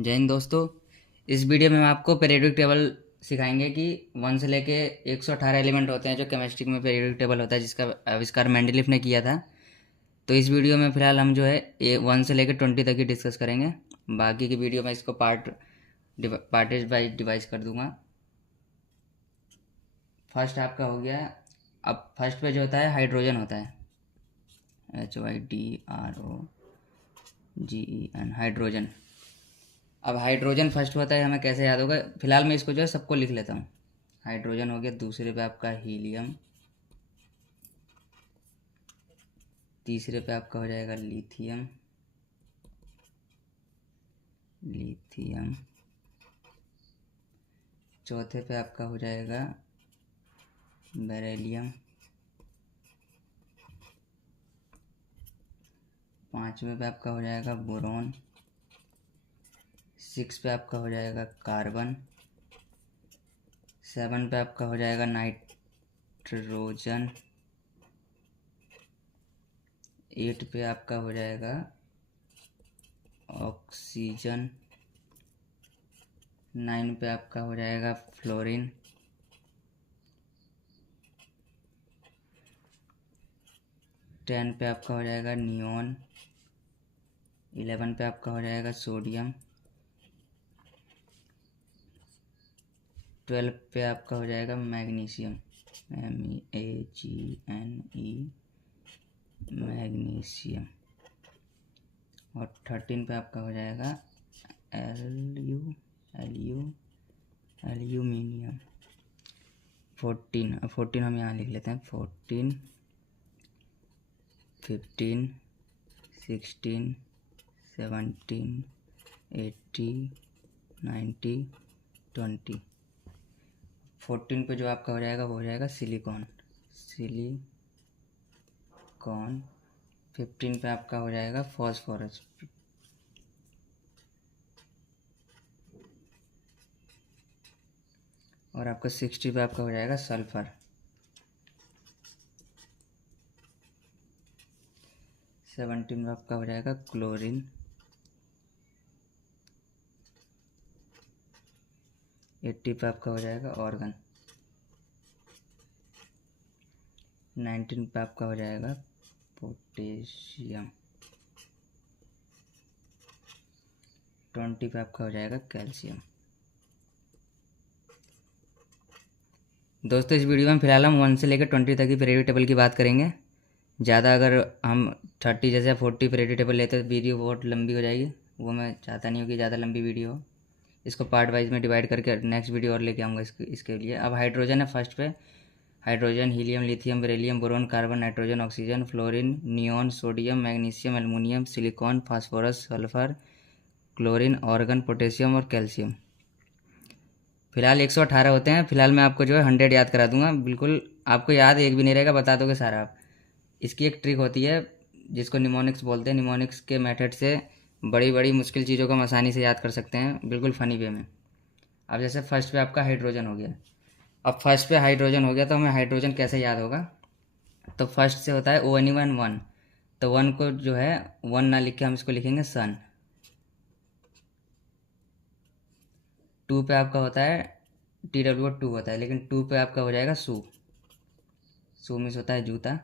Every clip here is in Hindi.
जय हिंद दोस्तों। इस वीडियो में हम आपको पीरियोडिक टेबल सिखाएंगे कि 1 से लेके 118 एलिमेंट होते हैं जो केमिस्ट्री में पीरियोडिक टेबल होता है, जिसका आविष्कार मेंडलीफ ने किया था। तो इस वीडियो में फिलहाल हम जो है 1 से लेके 20 तक ही डिस्कस करेंगे। बाकी की वीडियो में इसको पार्ट वाइज डिवाइस कर दूंगा। फर्स्ट आपका हो गया। अब फर्स्ट पे जो होता है हाइड्रोजन होता है, HYDROGEN, हाइड्रोजन। अब हाइड्रोजन फर्स्ट होता है, हमें कैसे याद होगा? फिलहाल मैं इसको जो है सबको लिख लेता हूँ। हाइड्रोजन हो गया। दूसरे पे आपका हीलियम, तीसरे पे आपका हो जाएगा लिथियम, चौथे पे आपका हो जाएगा बेरिलियम, पांचवें पे आपका हो जाएगा बोरॉन, 6 पे आपका हो जाएगा कार्बन, 7 पे आपका हो जाएगा नाइट्रोजन, 8 पे आपका हो जाएगा ऑक्सीजन, 9 पे आपका हो जाएगा फ्लोरीन, 10 पे आपका हो जाएगा नियॉन, 11 पे आपका हो जाएगा सोडियम, 12 पे आपका हो जाएगा मैग्नीशियम, MEAGNE, मैग्नीशियम, और 13 पे आपका हो जाएगा एल्यूमिनियम। 14 हम यहाँ लिख लेते हैं। 14, 15, 16, 17, 18, 19, 20। 14 पे जो आपका हो जाएगा वो हो जाएगा सिलिकॉन। 15 पे आपका हो जाएगा फॉस्फोरस। और आपका 60 पे आपका हो जाएगा सल्फर। 17 पे आपका हो जाएगा क्लोरीन। 80 पे आपका हो जाएगा ऑर्गन। 19 पे आपका हो जाएगा पोटेशियम। 20 पे आपका हो जाएगा कैल्शियम। दोस्तों, इस वीडियो में फिलहाल हम 1 से लेकर 20 तक की पीरियोडिक टेबल की बात करेंगे। ज़्यादा अगर हम 30 जैसे 40 पीरियोडिक टेबल लेते तो वीडियो बहुत लंबी हो जाएगी। वो मैं चाहता नहीं हूँ कि ज़्यादा लंबी वीडियो हो। इसको पार्ट वाइज में डिवाइड करके नेक्स्ट वीडियो और लेके आऊँगा इसके लिए। अब हाइड्रोजन है फर्स्ट पे। Hydrogen, helium, lithium, beryllium, boron, carbon, nitrogen, oxygen, fluorine, neon, sodium, magnesium, aluminium, silicon, phosphorus, sulphur, chlorine, organ, potassium और कैल्शियम। फिलहाल 118 होते हैं। फिलहाल मैं आपको जो है 100 याद करा दूंगा। बिल्कुल आपको याद एक भी नहीं रहेगा, बता दोगे सारा आप। इसकी एक ट्रिक होती है जिसको निमोनिक्स बोलते हैं। निमोनिक्स के मेथड से बड़ी बड़ी मुश्किल चीज़ों को हम आसानी से याद कर सकते हैं, बिल्कुल फ़नी वे में। अब जैसे फर्स्ट पे आपका हाइड्रोजन हो गया। अब फर्स्ट पे हाइड्रोजन हो गया तो हमें हाइड्रोजन कैसे याद होगा? तो फर्स्ट से होता है ONE, 1। तो 1 को जो है 1 ना लिख के हम इसको लिखेंगे सन। 2 पे आपका होता है TWO2 होता है, लेकिन 2 पे आपका हो जाएगा सू मीन्स होता है जूता।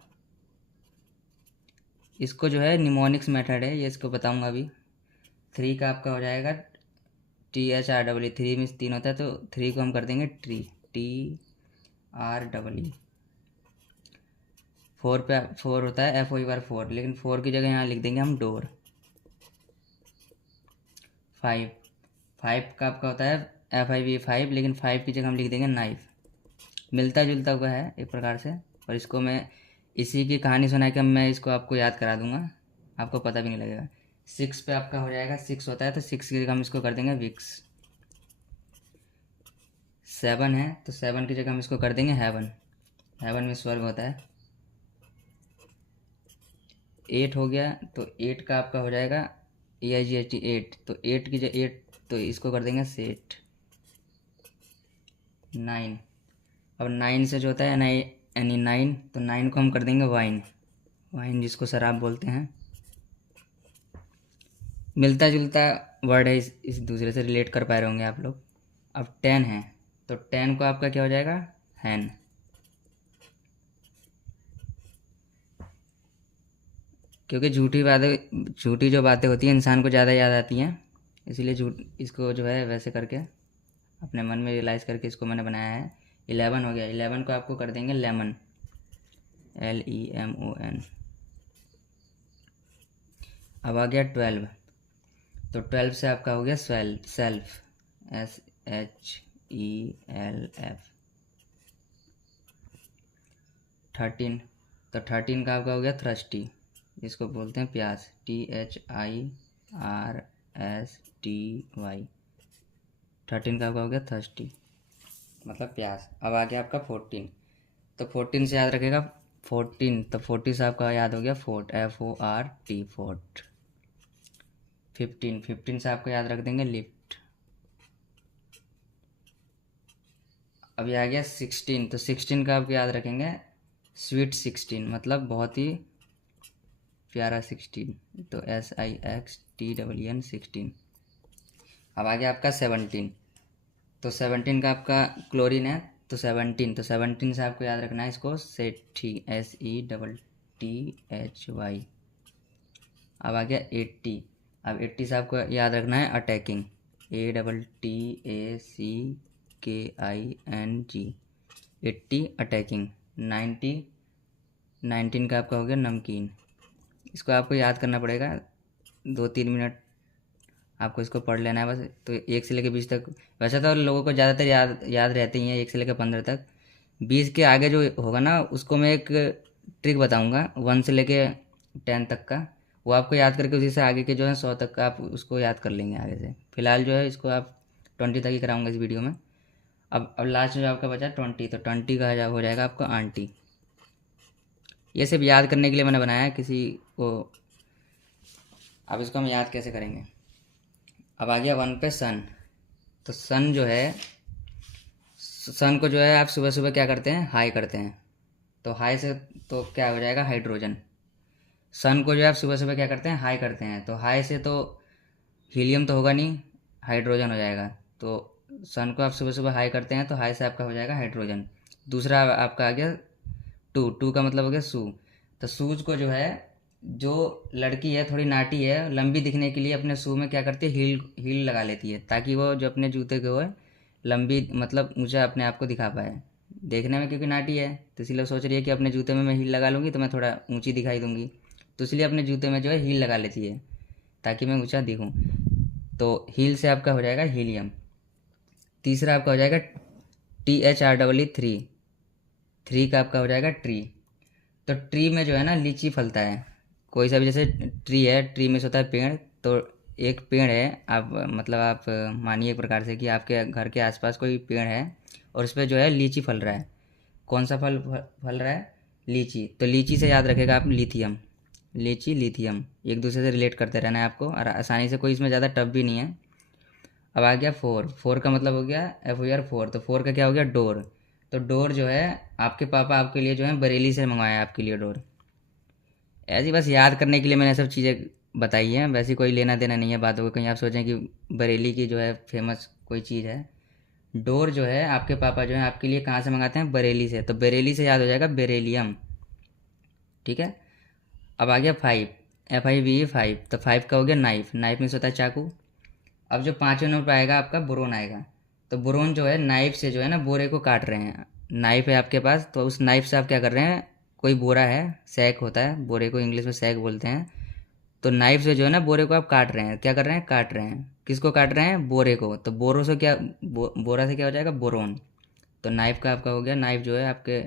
इसको जो है निमोनिक्स मेथड है, ये इसको बताऊंगा अभी। 3 का आपका हो जाएगा THREE। 3 मीन्स 3 होता है, तो 3 को हम कर देंगे TREE। 4 पे 4 होता है FOR, लेकिन 4 की जगह यहाँ लिख देंगे हम डोर। 5 का आपका होता है FIV, लेकिन 5 की जगह हम लिख देंगे नाइफ। मिलता जुलता हुआ है एक प्रकार से। और इसको मैं इसी की कहानी सुना के मैं इसको आपको याद करा दूंगा, आपको पता भी नहीं लगेगा। 6 पे आपका हो जाएगा 6 होता है, तो 6 की जगह हम इसको कर देंगे विक्स। 7 है तो 7 की जगह हम इसको कर देंगे हेवन। हेवन में स्वर्ग होता है। 8 हो गया तो 8 का आपका हो जाएगा EIGHT, 8। तो 8 की जगह 8, तो इसको कर देंगे सेट। 9। अब 9 से जो होता है यानी 9, तो 9 को हम कर देंगे वाइन। वाइन जिसको शराब बोलते हैं। मिलता जुलता वर्ड है, इस दूसरे से रिलेट कर पा रहे होंगे आप लोग। अब 10 है तो 10 को आपका क्या हो जाएगा, हैन। क्योंकि झूठी जो बातें होती हैं इंसान को ज़्यादा याद आती हैं, इसीलिए झूठ इसको जो है वैसे करके अपने मन में रियलाइज़ करके इसको मैंने बनाया है। 11 हो गया, 11 को आपको कर देंगे लेमन, LEMON। अब आ गया 12, तो 12 से आपका हो गया सेल्फ, SHELF। 13, तो 13 का आपका हो गया थ्रस्टी, जिसको बोलते हैं प्यास, THIRSTY। 13 का आपका हो गया थर्स्टी, मतलब प्यास। अब आ गया आपका 14, तो 14 से याद रखेगा 14, तो 40 से आपका याद हो गया फोर्ट, FORT, फोर्ट। 15 से आपको याद रख देंगे लिफ्ट। अभी आ गया 16, तो 16 का आपको याद रखेंगे स्वीट 16, मतलब बहुत ही प्यारा 16, तो SIXTEN 16। अब आ गया आपका 17, तो 17 का आपका क्लोरीन है, तो 17 से आपको याद रखना है इसको सेठी, SETTHY। अब आ गया 80, अब 80 से आपको याद रखना है अटैकिंग, ATTACKING, 80 अटैकिंग। 19 का आपका हो गया नमकीन, इसको आपको याद करना पड़ेगा, 2-3 मिनट आपको इसको पढ़ लेना है बस। तो 1 से लेकर 20 तक, वैसे तो लोगों को ज़्यादातर याद रहते ही हैं 1 से लेकर 15 तक। 20 के आगे जो होगा ना उसको मैं एक ट्रिक बताऊंगा, 1 से लेकर 10 तक का, वो आपको याद करके उसी से आगे के जो है 100 तक का आप उसको याद कर लेंगे आगे से। फिलहाल जो है इसको आप 20 तक ही कराऊंगा इस वीडियो में। अब लास्ट में जो आपका बचा 20, तो 20 का हो जाएगा आपका आंटी। ये सिर्फ याद करने के लिए मैंने बनाया है किसी को। अब इसको हम याद कैसे करेंगे। अब आ गया 1 पे सन, तो सन जो है, सन को जो है आप सुबह सुबह क्या करते हैं, हाई करते हैं, तो हाई से तो क्या हो जाएगा हाइड्रोजन। सन को जो है आप सुबह सुबह क्या करते हैं, हाई करते हैं, तो हाई से तो हीलियम तो होगा नहीं, हाइड्रोजन हो जाएगा। तो सन को आप सुबह सुबह हाई करते हैं तो हाई से आपका हो जाएगा हाइड्रोजन। दूसरा आपका आ गया 2 का मतलब हो गया सू, तो सूज को जो है, जो लड़की है थोड़ी नाटी है, लंबी दिखने के लिए अपने शू में क्या करती है, हील लगा लेती है, ताकि वो जो अपने जूते को है लंबी, मतलब ऊंचा अपने आप को दिखा पाए देखने में, क्योंकि नाटी है तो इसलिए सोच रही है कि अपने जूते में मैं हील लगा लूँगी तो मैं थोड़ा ऊंची दिखाई दूंगी, तो इसलिए अपने जूते में जो है हील लगा लेती है ताकि मैं ऊंचा दिखूं। तो हील से आपका हो जाएगा हीलियम। तीसरा आपका हो जाएगा THREE, 3 का आपका हो जाएगा ट्री। तो ट्री में जो है ना लीची फलता है, कोई सा भी, जैसे ट्री है, ट्री में से होता है पेड़, तो एक पेड़ है, आप मतलब आप मानिए एक प्रकार से कि आपके घर के आसपास कोई पेड़ है और उस पर जो है लीची फल रहा है। कौन सा फल रहा है, लीची, तो लीची से याद रखेगा आप लिथियम, लीची लिथियम, एक दूसरे से रिलेट करते रहना है आपको, और आसानी से, कोई इसमें ज़्यादा टफ भी नहीं है। अब आ गया 4 का मतलब हो गया FOR 4, तो 4 का क्या हो गया डोर, तो डोर जो है आपके पापा आपके लिए जो है बरेली से मंगवाया आपके लिए डोर। ऐसी बस याद करने के लिए मैंने सब चीज़ें बताई हैं, वैसे कोई लेना देना नहीं है बातों को, कहीं आप सोचें कि बरेली की जो है फेमस कोई चीज़ है। डोर जो है आपके पापा जो है आपके लिए कहाँ से मंगाते हैं, बरेली से, तो बरेली से याद हो जाएगा बेरेलियम, ठीक है। अब आ गया 5, FIVE 5, तो 5 का हो गया नाइफ, नाइफ में से होता है चाकू। अब जो 5वें नंबर पर आएगा आपका बोरोन आएगा, तो बोरोन जो है नाइफ से जो है ना बोरे को काट रहे हैं, नाइफ है आपके पास, तो उस नाइफ से आप क्या कर रहे हैं, कोई बोरा है, सैक होता है, बोरे को इंग्लिश में सैक बोलते हैं, तो नाइफ से जो है ना बोरे को आप काट रहे हैं, क्या कर रहे हैं, काट रहे हैं, किसको काट रहे हैं, बोरे को, तो बोरों से क्या बोरा से क्या हो जाएगा, बोरोन। तो नाइफ का आपका हो गया, नाइफ जो है आपके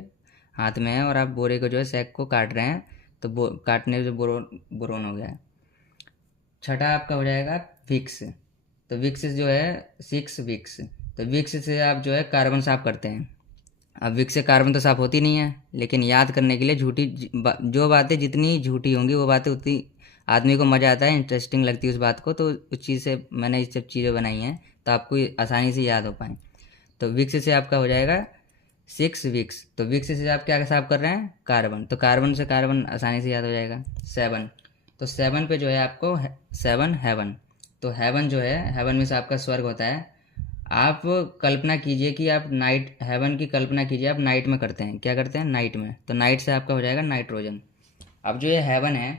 हाथ में है और आप बोरे को जो है सैक को काट रहे हैं, तो काटने से बोरोन हो गया। छठा आपका हो जाएगा विक्स, तो विक्स जो है 6 विक्स, तो विक्स से आप जो है कार्बन साफ करते हैं। अब विक्स से कार्बन तो साफ होती नहीं है, लेकिन याद करने के लिए जो बातें जितनी झूठी होंगी वो बातें उतनी आदमी को मज़ा आता है, इंटरेस्टिंग लगती है उस बात को, तो उस चीज़ से मैंने ये सब चीज़ें बनाई हैं तो आपको आसानी से याद हो पाए। तो विक्स से आपका हो जाएगा 6 विक्स, तो विक्स से आप क्या साफ कर रहे हैं, कार्बन, तो कार्बन से कार्बन आसानी से याद हो जाएगा। 7, तो 7 पे जो है आपको 7 हेवन। तो हेवन जो है, हेवन में से आपका स्वर्ग होता है। आप कल्पना कीजिए कि आप नाइट, हेवन की कल्पना कीजिए आप नाइट में करते हैं। क्या करते हैं? नाइट में। तो नाइट से आपका हो जाएगा नाइट्रोजन। अब जो ये हेवन है,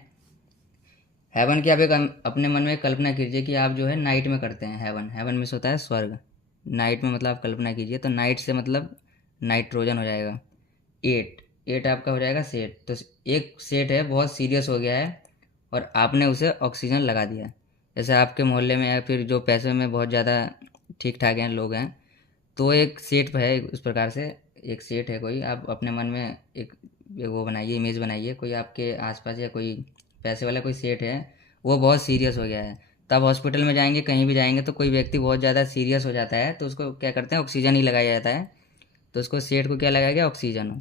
हेवन की आप एक अपने मन में कल्पना कीजिए कि आप जो है नाइट में करते हैं। हेवन, हेवन में से होता है स्वर्ग, नाइट में मतलब आप कल्पना कीजिए। तो नाइट से मतलब नाइट्रोजन हो जाएगा। 8, 8 आपका हो जाएगा सेट। तो एक सेट है बहुत सीरियस हो गया है और आपने उसे ऑक्सीजन लगा दिया। जैसे आपके मोहल्ले में या फिर जो पैसे में बहुत ज़्यादा ठीक ठाक हैं लोग हैं, तो एक सेट है उस प्रकार से। एक सेट है कोई, आप अपने मन में एक वो बनाइए, इमेज बनाइए, कोई आपके आसपास या कोई पैसे वाला कोई सेट है, वो बहुत सीरियस हो गया है। तब हॉस्पिटल में जाएंगे, कहीं भी जाएंगे, तो कोई व्यक्ति बहुत ज़्यादा सीरियस हो जाता है तो उसको क्या करते हैं? ऑक्सीजन ही लगाया जाता है। तो उसको सेठ को क्या लगाया गया? ऑक्सीजन।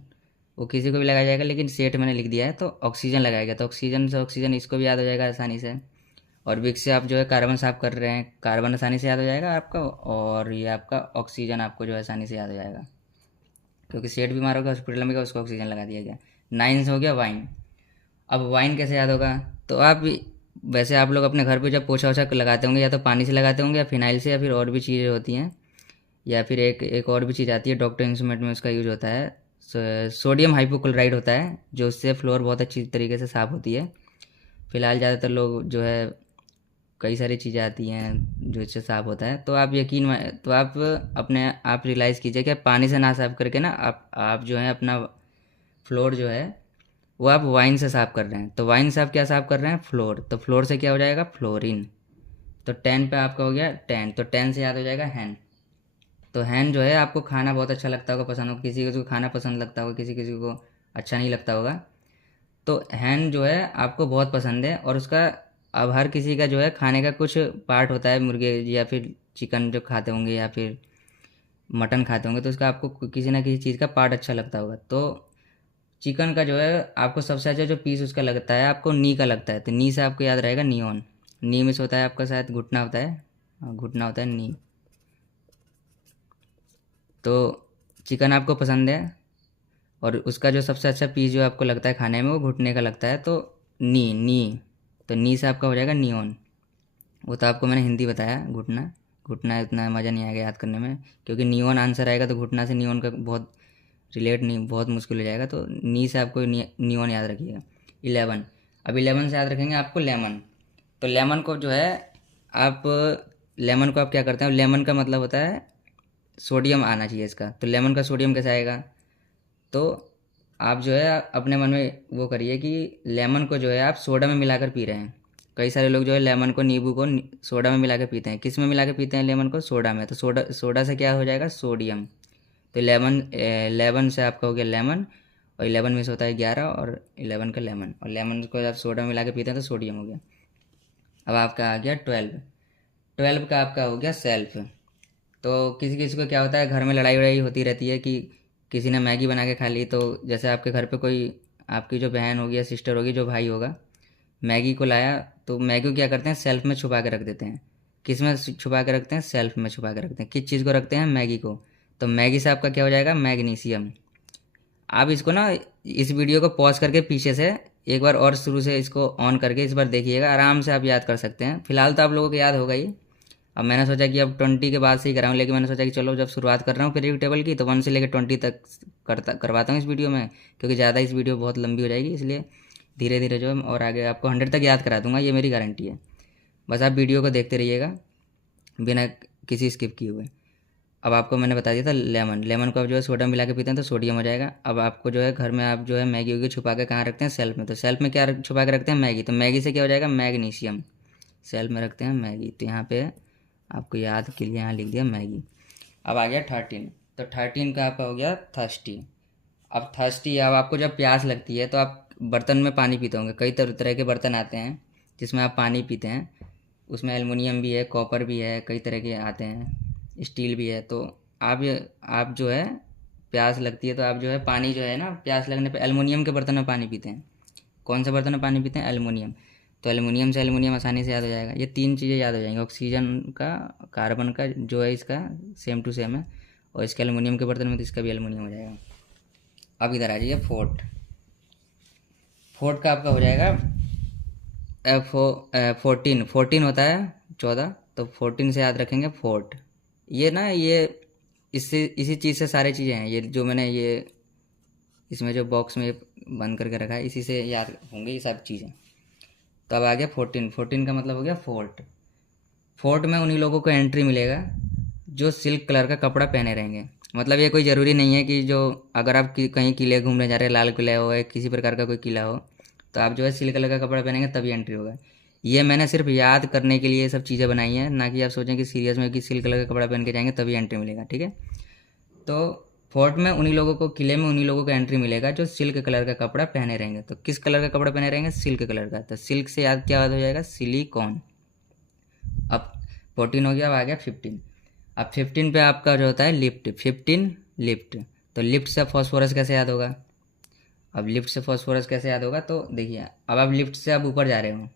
वो किसी को भी लगाया जाएगा, लेकिन सेठ मैंने लिख दिया है तो ऑक्सीजन लगाया गया। तो ऑक्सीजन से ऑक्सीजन इसको भी याद हो जाएगा आसानी से। और विक्स से आप जो है कार्बन साफ कर रहे हैं, कार्बन आसानी से याद हो जाएगा आपका। और ये आपका ऑक्सीजन आपको जो है आसानी से याद हो जाएगा, क्योंकि सेठ बीमार होगा हॉस्पिटल में गया, उसको ऑक्सीजन लगा दिया गया। 9 से हो गया वाइन। अब वाइन कैसे याद होगा? तो आप वैसे आप लोग अपने घर पे जब पोछा ओछा लगाते होंगे, या तो पानी से लगाते होंगे या फिनाइल से, या फिर और भी चीज़ें होती हैं, या फिर एक और भी चीज़ आती है डॉक्टर इंस्ट्रूमेंट में उसका यूज होता है, सोडियम हाइपोक्लोराइड होता है, जो उससे फ्लोर बहुत अच्छी तरीके से साफ़ होती है। फिलहाल ज़्यादातर लोग जो है, कई सारी चीज़ें आती हैं जो इससे साफ़ होता है। तो आप तो आप अपने आप रियलाइज़ कीजिए कि आप पानी से ना साफ़ करके ना आप जो है अपना फ्लोर जो है वो आप वाइन से साफ़ कर रहे हैं। तो वाइन से आप क्या साफ़ कर रहे हैं? फ्लोर। तो फ्लोर से क्या हो जाएगा? फ्लोरिन। तो 10 पे आपका हो गया 10। तो 10 से याद हो जाएगा हैन। तो हैन जो है, आपको खाना बहुत अच्छा लगता होगा, पसंद होगा, किसी किसी को खाना पसंद लगता होगा, किसी किसी को अच्छा नहीं लगता होगा। तो हैन जो है आपको बहुत पसंद है, और उसका अब हर किसी का जो है खाने का कुछ पार्ट होता है, मुर्गे या फिर चिकन जो खाते होंगे या फिर मटन खाते होंगे, तो उसका आपको किसी ना किसी चीज़ का पार्ट अच्छा लगता होगा। तो चिकन का जो है आपको सबसे अच्छा जो पीस उसका लगता है, आपको नी का लगता है। तो नी से आपको याद रहेगा नियॉन। नी में से होता है आपका शायद घुटना होता है, घुटना होता है नी। तो चिकन आपको पसंद है, और उसका जो सबसे अच्छा पीस जो आपको लगता है खाने में, वो घुटने का लगता है। तो नी नी। तो नी से आपका हो जाएगा नियॉन। वो तो आपको मैंने हिंदी बताया। घुटना, घुटना इतना मज़ा नहीं आएगा याद करने में, क्योंकि नियॉन आंसर आएगा तो घुटना से नियॉन का बहुत रिलेट नहीं, बहुत मुश्किल हो जाएगा। तो नी से आपको नियॉन याद रखिएगा। 11। अब 11 से याद रखेंगे आपको लेमन। तो लेमन को जो है आप, लेमन को आप क्या करते हैं? लेमन का मतलब होता है सोडियम आना चाहिए इसका। तो लेमन का सोडियम कैसे आएगा? तो आप जो है अपने मन में वो करिए कि लेमन को जो है आप सोडा में मिलाकर पी रहे हैं। कई सारे लोग जो है लेमन को, नींबू को सोडा में मिला के पीते हैं। किस में मिला के पीते हैं? लेमन को सोडा में। तो सोडा, सोडा से क्या हो जाएगा? सोडियम। तो 11 से आपका हो गया लेमन, और 11 में से होता है 11, और 11 का लेमन, और लेमन को जब सोडा में मिला के पीते हैं तो सोडियम हो गया। अब आपका आ गया 12। 12 का आपका हो गया सेल्फ। तो किसी किसी को क्या होता है, घर में लड़ाई वड़ाई होती रहती है कि किसी ने मैगी बना के खा ली। तो जैसे आपके घर पे कोई, आपकी जो बहन होगी या सिस्टर होगी, जो भाई होगा, मैगी को लाया, तो मैगी को क्या करते हैं? सेल्फ में छुपा के रख देते हैं। किस में छुपा के रखते हैं? सेल्फ में छुपा के रखते हैं। किस चीज़ को रखते हैं? मैगी को। तो मैगी से आपका क्या हो जाएगा? मैग्नीशियम। आप इसको ना, इस वीडियो को पॉज करके पीछे से एक बार और शुरू से इसको ऑन करके इस बार देखिएगा, आराम से आप याद कर सकते हैं। फिलहाल तो आप लोगों को याद होगा ही। अब मैंने सोचा कि अब 20 के बाद से ही कराऊँ, लेकिन मैंने सोचा कि चलो जब शुरुआत कर रहा हूँ पीरियड टेबल की, तो 1 से लेकर 20 तक करवाता हूँ इस वीडियो में, क्योंकि ज़्यादा इस वीडियो बहुत लंबी हो जाएगी, इसलिए धीरे धीरे जो है और आगे आपको 100 तक याद करा दूंगा, ये मेरी गारंटी है। बस आप वीडियो को देखते रहिएगा बिना किसी स्किप किए हुए। अब आपको मैंने बता दिया था लेमन। लेमन को आप जो है सोडा मिला के पीते हैं तो सोडियम हो जाएगा। अब आपको जो है घर में आप जो है मैगी वगी छुपा के कहाँ रखते हैं? सेल्फ में। तो सेल्फ में क्या छुपा के रखते हैं? मैगी। तो मैगी से क्या हो जाएगा? मैग्नीशियम। सेल्फ में रखते हैं मैगी। तो यहाँ पे आपको याद के लिए यहाँ लिख दिया मैगी। अब आ गया 13। तो 13 का आपका हो गया थर्स्टी। अब थर्स्टी, अब आपको जब प्यास लगती है तो आप बर्तन में पानी पीते होंगे। कई तरह तरह के बर्तन आते हैं जिसमें आप पानी पीते हैं। उसमें एलुमिनियम भी है, कॉपर भी है, कई तरह के आते हैं, स्टील भी है। तो आप जो है प्यास लगती है तो आप जो है पानी जो है ना, प्यास लगने पे एलुमिनियम के बर्तन में पानी पीते हैं। कौन से बर्तन में पानी पीते हैं? एलुमिनियम। तो एलुमिनियम से एलुमिनियम आसानी से याद हो जाएगा। ये 3 चीज़ें याद हो जाएंगी, ऑक्सीजन का, कार्बन का जो है इसका सेम टू सेम है, और इसका एलुमिनियम के बर्तन में तो इसका भी एलुमिनियम हो जाएगा। अब इधर आ जाइए फोर्थ। फोर्थ का आपका हो जाएगा 14 14 होता है 14, तो 14 से याद रखेंगे फोर्ट। ये ना ये इससे इसी चीज़ से सारी चीज़ें हैं, ये जो मैंने ये इसमें जो बॉक्स में बंद करके रखा है इसी से याद होंगी ये सब चीज़ें। तो अब आ गया 14, 14 का मतलब हो गया फोर्ट। फोर्ट में उन्हीं लोगों को एंट्री मिलेगा जो सिल्क कलर का कपड़ा पहने रहेंगे। मतलब ये कोई ज़रूरी नहीं है कि जो अगर आप कहीं किले घूमने जा रहे हैं, लाल किला हो या किसी प्रकार का कोई किला हो, तो आप जो है सिल्क कलर का कपड़ा पहनेंगे तभी एंट्री होगा। ये मैंने सिर्फ याद करने के लिए ये सब चीज़ें बनाई हैं, ना कि आप सोचें कि सीरियस में कि सिल्क कलर का कपड़ा पहन के जाएंगे तभी एंट्री मिलेगा, ठीक है। तो फोर्ट में उन्हीं लोगों को, किले में उन्हीं लोगों को एंट्री मिलेगा जो सिल्क कलर का कपड़ा पहने रहेंगे। तो किस कलर का कपड़ा पहने रहेंगे? सिल्क कलर का। तो सिल्क से याद क्या याद हो जाएगा? सिलिकॉन। अब 14 हो गया, अब आ गया 15। अब 15 पे आपका जो होता है लिफ्ट, 15 लिफ्ट। तो लिफ्ट से फॉस्फोरस कैसे याद होगा? अब लिफ्ट से फॉस्फोरस कैसे याद होगा? तो देखिए, अब आप लिफ्ट से आप ऊपर जा रहे हो,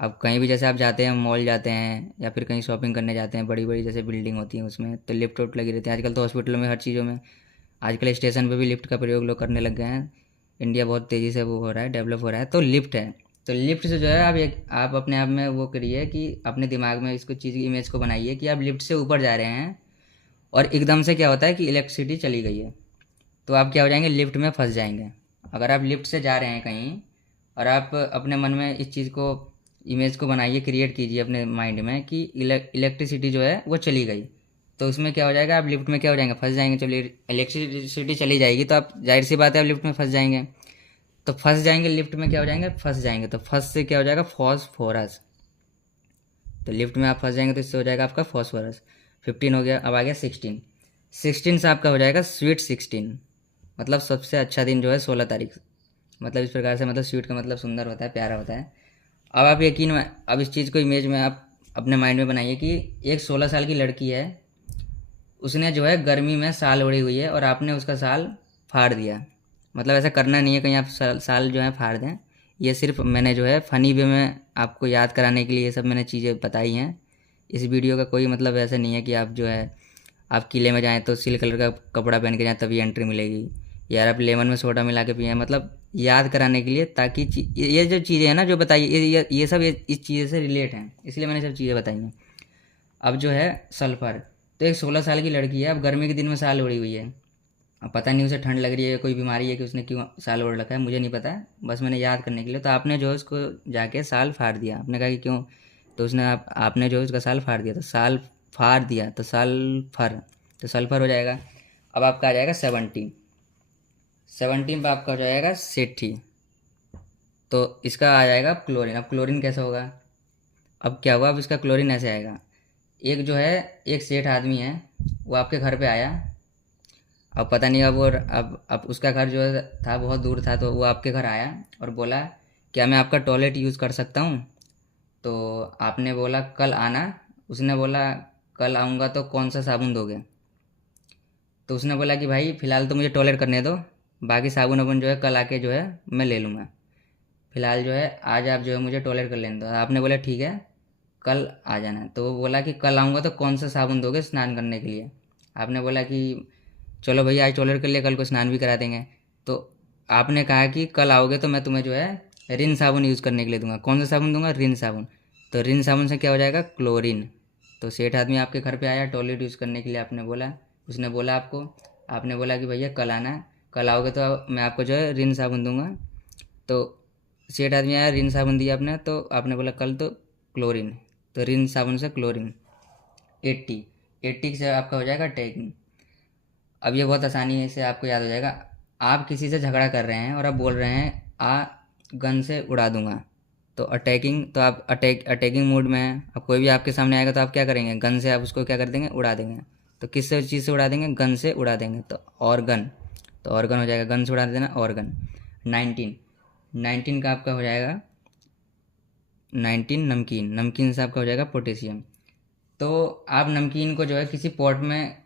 अब कहीं भी जैसे आप जाते हैं, मॉल जाते हैं या फिर कहीं शॉपिंग करने जाते हैं, बड़ी बड़ी जैसे बिल्डिंग होती है उसमें तो लिफ्ट उफ्ट लगी रहती है। आजकल तो हॉस्पिटलों में, हर चीज़ों में आजकल स्टेशन पे भी लिफ्ट का प्रयोग लोग करने लग गए हैं। इंडिया बहुत तेज़ी से वो हो रहा है, डेवलप हो रहा है। तो लिफ्ट है, तो लिफ्ट से जो है आप अपने आप में वो करिए कि अपने दिमाग में इसको चीज़ की इमेज को बनाइए कि आप लिफ्ट से ऊपर जा रहे हैं और एकदम से क्या होता है कि इलेक्ट्रिसिटी चली गई है, तो आप क्या हो जाएंगे? लिफ्ट में फंस जाएंगे। अगर आप लिफ्ट से जा रहे हैं कहीं और आप अपने मन में इस चीज़ को, इमेज को बनाइए, क्रिएट कीजिए अपने माइंड में कि इलेक्ट्रिसिटी जो है वो चली गई, तो उसमें क्या हो जाएगा? आप लिफ्ट में क्या हो जाएंगे? फंस जाएंगे। चलिए, इलेक्ट्रिसिटी चली जाएगी तो आप, जाहिर सी बात है, आप लिफ्ट में फंस जाएंगे। तो फंस जाएंगे लिफ्ट में, क्या हो जाएंगे? फंस जाएंगे। तो फंस से क्या हो जाएगा? फॉस्फोरस। तो लिफ्ट में आप फंस जाएंगे तो इससे हो जाएगा आपका फॉस्फोरस। 15 हो गया, अब आ गया 16। 16 से आपका हो जाएगा स्वीट 16। मतलब सबसे अच्छा दिन जो है 16 तारीख। मतलब इस प्रकार से, मतलब स्वीट का मतलब सुंदर होता है, प्यारा होता है। अब आप यकीन में, अब इस चीज़ को इमेज में आप अपने माइंड में बनाइए कि एक 16 साल की लड़की है, उसने जो है गर्मी में साल ओढ़ी हुई है और आपने उसका साल फाड़ दिया। मतलब ऐसा करना नहीं है कहीं आप साल जो है फाड़ दें। ये सिर्फ मैंने जो है फ़नी वे में आपको याद कराने के लिए ये सब मैंने चीज़ें बताई हैं। इस वीडियो का कोई मतलब ऐसा नहीं है कि आप जो है आप किले में जाएँ तो सिल्क कलर का कपड़ा पहन के जाएँ तभी एंट्री मिलेगी, यार आप लेमन में सोडा मिला के पिए। मतलब याद कराने के लिए, ताकि ये जो चीज़ें हैं ना जो बताइए, ये सब इस चीज़ से रिलेट हैं, इसलिए मैंने सब चीज़ें बताई हैं। अब जो है सल्फ़र, तो एक 16 साल की लड़की है, अब गर्मी के दिन में साल ओढ़ी हुई है। अब पता नहीं उसे ठंड लग रही है, कोई बीमारी है कि उसने क्यों साल ओढ़ रखा है, मुझे नहीं पता, बस मैंने याद करने के लिए। तो आपने जो है उसको जाके साल फाड़ दिया, आपने कहा कि क्यों, तो उसने आपने जो है उसका साल फाड़ दिया, तो साल फाड़ दिया तो सल्फर, तो सल्फर हो जाएगा। अब आपका आ जाएगा 17। 17 पर आपका हो जाएगा सेठी, तो इसका आ जाएगा क्लोरीन। अब क्लोरीन कैसे होगा? अब क्या हुआ? अब इसका क्लोरीन ऐसे आएगा, एक जो है, एक सेठ आदमी है, वो आपके घर पे आया। अब पता नहीं, अब उसका घर जो है था बहुत दूर था, तो वो आपके घर आया और बोला, क्या मैं आपका टॉयलेट यूज़ कर सकता हूँ? तो आपने बोला कल आना। उसने बोला कल आऊँगा तो कौन सा साबुन दोगे? तो उसने बोला कि भाई फ़िलहाल तो मुझे टॉयलेट करने दो, बाकी साबुन वाबुन जो है कल आके जो है मैं ले लूँगा, फ़िलहाल जो है आज आप जो है मुझे टॉयलेट कर लेने दो। आपने बोला ठीक है, कल आ जाना। तो वो बोला कि कल आऊँगा तो कौन सा साबुन दोगे स्नान करने के लिए? आपने बोला कि चलो भैया आज टॉयलेट कर लिया, कल को स्नान भी करा देंगे। तो आपने कहा कि कल आओगे तो मैं तुम्हें जो है रिन साबुन यूज़ करने के लिए दूंगा। कौन सा साबुन दूंगा? रिन साबुन। तो रिन साबुन से क्या हो जाएगा? क्लोरीन। तो सेठ आदमी आपके घर पे आया टॉयलेट यूज़ करने के लिए, आपने बोला, उसने बोला आपको, आपने बोला कि भैया कल आना, कल आओगे तो मैं आपको जो है रिन साबुन दूंगा। तो सेठ आदमी आया, रिन साबुन दिया आपने, तो आपने बोला कल तो क्लोरीन, तो रिन साबुन से क्लोरीन। 80, 80 से आपका हो जाएगा टैगिंग। अब ये बहुत आसानी है, इससे आपको याद हो जाएगा। आप किसी से झगड़ा कर रहे हैं और आप बोल रहे हैं आ गन से उड़ा दूंगा, तो अटैकिंग, तो आप अटैकिंग मूड में हैं। अब कोई भी आपके सामने आएगा तो आप क्या करेंगे? गन से आप उसको क्या कर देंगे? उड़ा देंगे। तो किस चीज़ से उड़ा देंगे? गन से उड़ा देंगे, तो ऑर्गन, तो ऑर्गन हो जाएगा, गन से उड़ा देना ऑर्गन। 19, 19 का आपका हो जाएगा 19 नमकीन, नमकीन से आपका हो जाएगा पोटेशियम। तो आप नमकीन को जो है किसी पॉट में,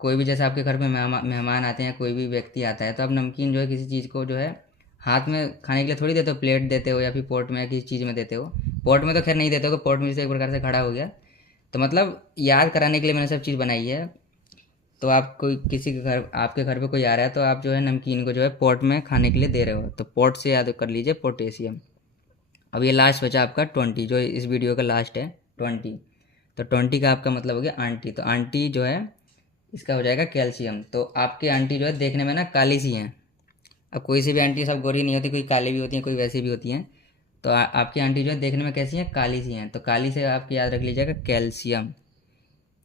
कोई भी जैसे आपके घर में मेहमान आते हैं, कोई भी व्यक्ति आता है, तो आप नमकीन जो है किसी चीज़ को जो है हाथ में खाने के लिए थोड़ी देते हो, प्लेट देते हो या फिर पॉट में या किसी चीज़ में देते हो। पॉट में तो खैर नहीं देते हो, पॉट में जैसे एक प्रकार से खड़ा हो गया। तो मतलब याद कराने के लिए मैंने सब चीज़ बनाई है। तो आप कोई किसी के घर, आपके घर पे कोई आ रहा है तो आप जो है नमकीन को जो है पॉट में खाने के लिए दे रहे हो, तो पॉट से याद कर लीजिए पोटेशियम। अब ये लास्ट बचा आपका 20, जो इस वीडियो का लास्ट है 20। तो 20 का आपका मतलब हो गया आंटी। तो आंटी जो है इसका हो जाएगा कैल्शियम। तो आपकी आंटी जो है देखने में ना काली सी हैं। अब कोई सी भी आंटी सब गोरी नहीं होती, कोई काली भी होती हैं, कोई वैसी भी होती हैं। तो आपकी आंटी जो है देखने में कैसी हैं, काली सी हैं। तो काली से आप याद रख लीजिएगा कैल्शियम।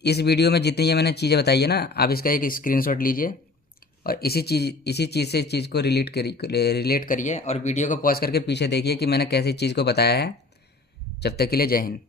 इस वीडियो में जितनी ये मैंने चीज़ें बताई है ना, आप इसका एक स्क्रीनशॉट लीजिए और इसी चीज़ से इस चीज़ को रिलेट करिए और वीडियो को पॉज करके पीछे देखिए कि मैंने कैसी चीज़ को बताया है। जब तक के लिए जय हिंद।